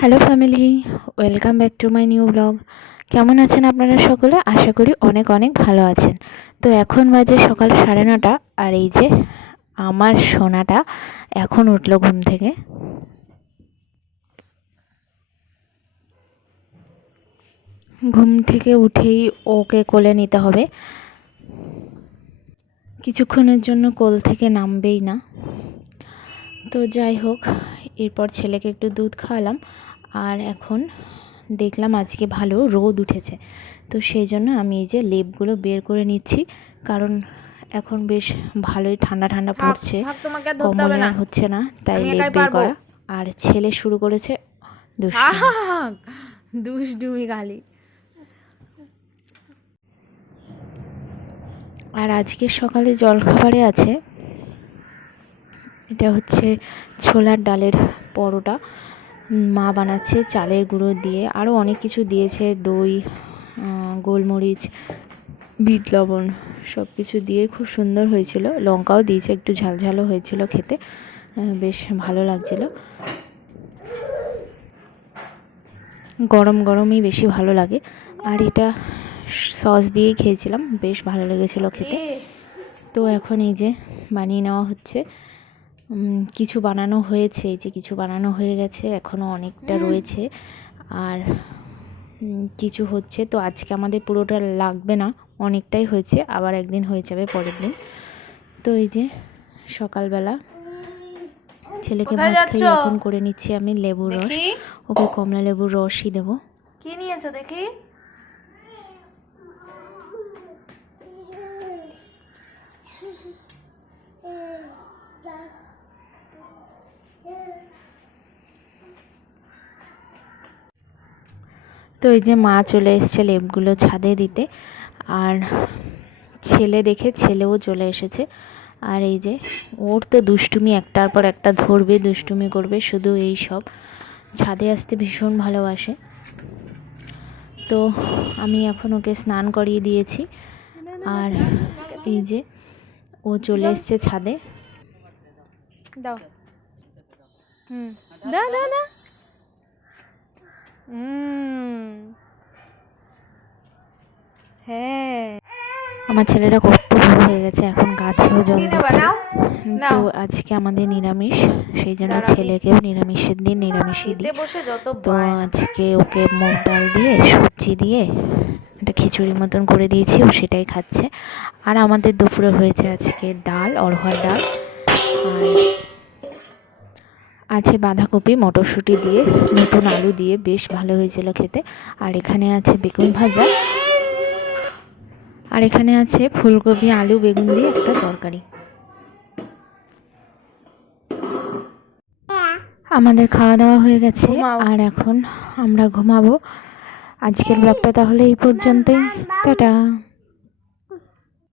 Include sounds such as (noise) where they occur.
Hello family welcome back to my new blog কেমন আছেন আপনারা সকলে? আশা করি অনেক অনেক ভালো আছেন। তো এখন বাজে সকাল সাড়ে নটা, আর এই যে আমার সোনাটা এখন উঠল ঘুম থেকে। ঘুম থেকে উঠেই ওকে কোলে নিতে হবে। কিছুক্ষণের জন্য কোল থেকে নামবেই না। তো যাই হোক এরপর ছেলেকে একটু দুধ খাওয়ালাম আর এখন দেখলাম আজকে ভালো রোদ উঠেছে। তো সেই জন্য আমি এই যে লেপগুলো বের করে নিচ্ছি কারণ এখন বেশ ভালোই ঠান্ডা ঠান্ডা পড়ছে। আর হচ্ছে না তাই লেপ বের করা। আর ছেলে শুরু করেছে দুষ্টুমি গালি। আর আজকে সকালে জলখাবারে আছে এটা হচ্ছে ছোলার ডালের পরোটা। মা বানাচ্ছে চালের গুঁড়ো দিয়ে। আরও অনেক কিছু দিয়েছে, দই গোলমরিচ, বিট লবণ সব কিছু দিয়ে খুব সুন্দর হয়েছিল। লঙ্কাও দিয়েছে, একটু ঝালঝালও হয়েছিল খেতে। বেশ ভালো লাগছিল। গরম গরমই বেশি ভালো লাগে। আর এটা সস দিয়েই খেয়েছিলাম, বেশ ভালো লেগেছিলো খেতে। তো এখন এই যে বানিয়ে নেওয়া হচ্ছে। কিছু বানানো হয়েছে এই যে কিছু বানানো হয়ে গেছে এখনও অনেকটা রয়েছে। আর কিছু হচ্ছে তো আজকে আমাদের পুরোটা লাগবে না অনেকটাই হয়েছে আবার একদিন হয়ে যাবে পরের দিন। তো এই যে সকালবেলা ছেলেকে ভাত যাচ্ছো? এখন করে নিচ্ছি আমি লেবুর রস। ওকে কমলা লেবুর রসই দেবো। কি নিয়েছো দেখি? (laughs) (laughs) তো এই যে মা চলে এসছে লেপগুলো ছাদে দিতে, আর ছেলে দেখে ছেলেও চলে এসেছে। আর এই যে ওর তো দুষ্টুমি একটার পর একটা ধরবে, দুষ্টুমি করবে, শুধু এই সব। ছাদে আসতে ভীষণ ভালোবাসে। তো আমি এখন ওকে স্নান করিয়ে দিয়েছি। আর এই যে ও চলে এসছে ছাদে। দাও। হুম। দা দা দা হুম। হ্যাঁ। আমার ছেলেটা কত বড় হয়ে গেছে এখন গাছেও জল দিচ্ছে। তো আজকে আমাদের নিরামিষ সেই জন্য ছেলেকেও নিরামিষের দিন নিরামিষই দিই। তো আজকে ওকে মুগ ডাল দিয়ে সবজি দিয়ে একটা খিচুড়ি মতন করে দিয়েছি ও সেটাই খাচ্ছে। আর আমাদের দুপুরে হয়েছে আজকে ডাল অড়হর ডাল। আছে বাঁধাকপি মটরশুঁটি দিয়ে নতুন আলু দিয়ে বেশ ভালো হয়েছিল খেতে। আর এখানে আছে বেগুন ভাজা। আর এখানে আছে ফুলকপি আলু বেগুন দিয়ে একটা তরকারি। আমাদের খাওয়া দাওয়া হয়ে গেছে। আর এখন আমরা ঘুমাবো। আজকের ব্লগটা তাহলে এই পর্যন্তই। টাটা।